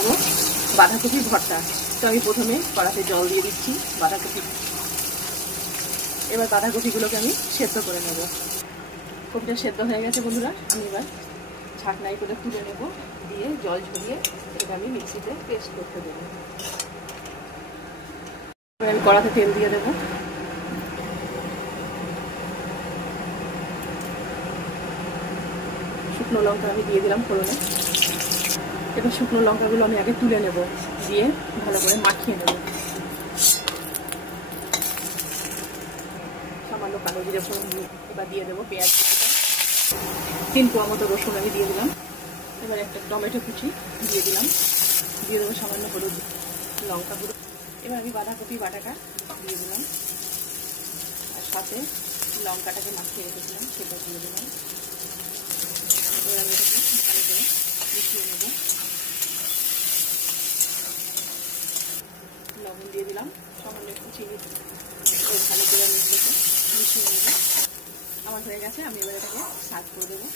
বানাবো বাঁধাকপি ভর্তা। তো আমি প্রথমে কড়াতে জল দিয়ে দিচ্ছি বাঁধাকপি। এবার বাঁধাকপিগুলোকে আমি সেদ্ধ করে নেব। কপিটা সেদ্ধ হয়ে গেছে বন্ধুরা, আমি এবার ছাঁকনাই করে তুলে নেব, দিয়ে জল ঝরিয়ে এটা আমি মিক্সিতে পেস্ট করতে দেবো। আমি কড়াতে তেল দিয়ে দেবো। শুকনো লঙ্কা আমি দিয়ে দিলাম ফোড়নে। এবার শুকনো লঙ্কাগুলো আমি আগে তুলে নেব, দিয়ে ভালো করে মাখিয়ে নেব। সামান্য কালো জিরে ফোড়ন দিয়ে এবার দিয়ে দেবো পেঁয়াজ, 3 কোয়া মতো রসুন আমি দিয়ে দিলাম। এবার একটা টমেটো কুচি দিয়ে দিলাম, দিয়ে দেবো সামান্য হলুদ, লঙ্কা গুঁড়ো। এবার আমি বাঁধাকপি বাটাটা দিয়ে দিলাম, আর সাথে লঙ্কাটাকে মাখিয়ে রেখেছিলাম সেটা দিয়ে দিলাম। এবার আমি এটাকে ভালো করে মিশিয়ে নেব। লবণ দিয়ে দিলাম, সামান্য একটু চিনি, ভালো করে আমি এগুলোকে মিশিয়ে নেব। আমার হয়ে গেছে, আমি এবার এটাকে সার্ভ করে দেবো।